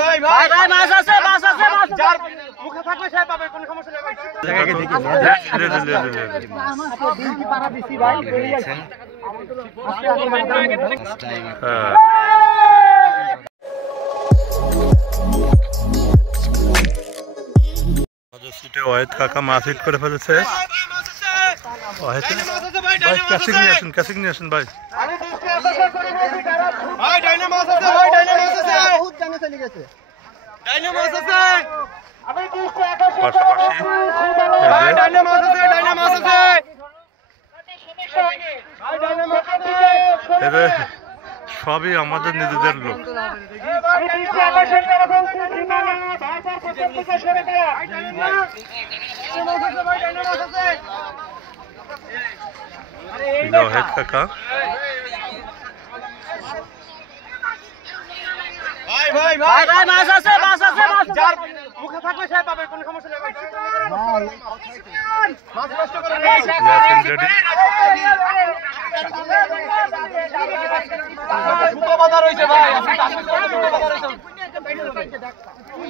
ভাই ভাই ভাই মাছ আছে মাছ আছে মাছ যার মুখে থাকবে সে পাবে কোনো সমস্যা নেই ভাই জায়গাকে দেখি আপনি দিন কি পারা দিছি ভাই সিটে ওয়াহিদ কাকা মাছ হিট করে ফেলেছে। ওয়াহিদ ভাই ক্যাচিং নিয়ে আসেন ভাই। ভাই ডাইনা মাছ আছে ভাই ডাইনা মাছ আছে বহুত জানে চলে গেছে ডাইনা মাছ আছে আমি 20 টাকা পাশাপাশি ভাই ডাইনা মাছ আছে ডাইনা মাছ আছে ভাই ডাইনা মাছ আছে এবে সবই আমাদের নিজেদের লোক। ওয়াহিদ কাকা ভাই ভাই ভাই ভাই মাছ আছে মাছ আছে মাছ যার মুখে থাকবে সে পাবে কোনো সমস্যা নেই ভাই মাছ নষ্ট করে ইয়াসিন রেডি সুতো বাঁধা রয়েছে ভাই আপনি সুতো বাঁধা রয়েছে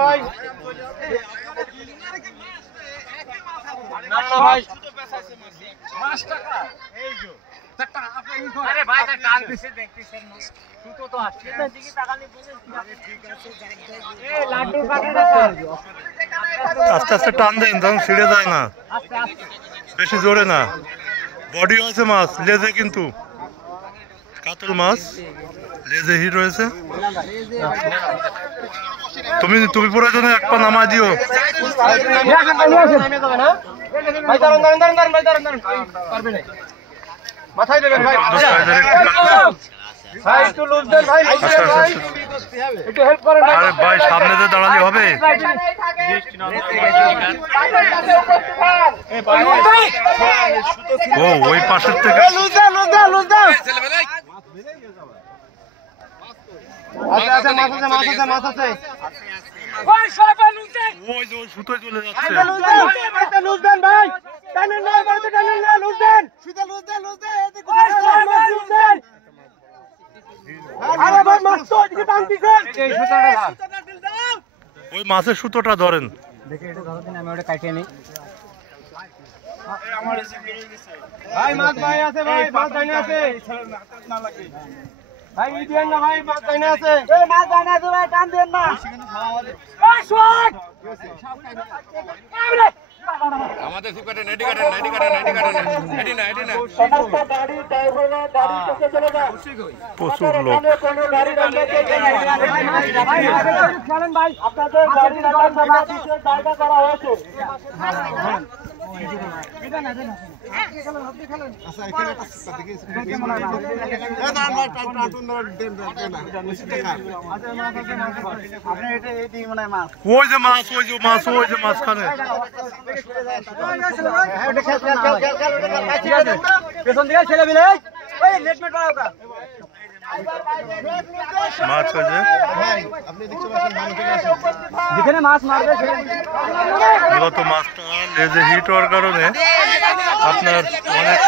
ভাই ভাই মাছ টাকা এই যে আরে ভাই তা টান দিছে দেখতেছেন না সুতো তো আসছে না দিকে টাকা নিয়ে বলেন ঠিক আছে এই লাড্ডু কাটে আস্তে আস্তে টান দেন তখন ছিঁড়ে যায় না, আস্তে আস্তে বেশি জোরে না। বডি হয়েছে মাছ লেজে, কিন্তু কাতল মাছ লেজে হিট রয়েছে। তুমি প্রয়োজনে এক পা নামাই দিও। মাথায় দেবেন ভাই ভাই একটু লুজ দেন ভাই একটু হেল্প করেন। আরে ভাই সামনে দিয়ে দাঁড়ালে হবে। ও ওই পাশের থেকে লুজ দাও লুজ দাও লুজ দাও আচ্ছা আচ্ছা মাছ আছে মাছ আছে মাছ আছে ওই সবাই লুজ দেন ওই যে সুতোয় চলে যাচ্ছে। লুজ দেন ভাই লুজ দেন ভাই টানেন না ভাই টানেন না লুজ দেন সুদা লুজ দেন এদিকে লুজ দেন। আরে ভাই মাছ তো এদিকে টানতিছেন এই সুতাটা ঢিল দাও ওই মাছের সুতোটা ধরেন। দেখি এটা ধরো দিন আমি ওটা কাটিয়ে নেই আমার এসে বেরিয়ে গেছে ভাই মাছ ভাই আছে ভাই মাছ ডাইনা আছে না লাগে ভাই ইদিয়েন না ভাই মাছ ডাইনা আছে এই মাছ ডাইনা আছে ভাই টান দেন না এই শট আমাদের সুকাটে নেডি কাটেন এডি না সমস্ত গাড়ি ড্রাইভাররা গাড়ি থেকে চলে যান প্রচুর লোক। কোনো গাড়ি চলেন ভাই আপনাদের গাড়ি রাখার জায়গা করা হয়েছে। ওই যে মাছ মাঝখানে পেছন দিকে ছেলে মিলে মাছ হয়েছে। যেখানে মাছ মারবে মূলত মাছটা লেজে হিট হওয়ার কারণে আপনার অনেক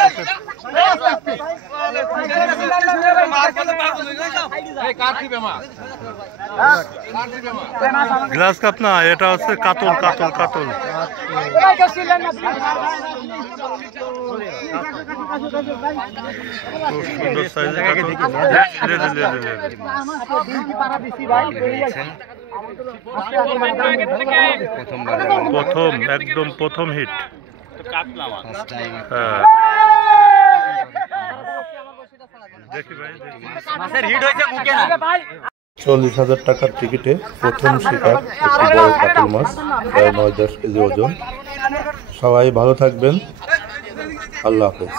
গ্লাস কাপ না, এটা হচ্ছে কাতল। খুব সুন্দর সাইজের কাতল। প্রথম হিট। হ্যাঁ দেখি ভাই, 40,000 টাকার টিকিটে প্রথম শিকার একটি বড় কাতল মাছ, প্রায় 9-10 কেজি ওজন। সবাই ভালো থাকবেন, আল্লাহ হাফেজ।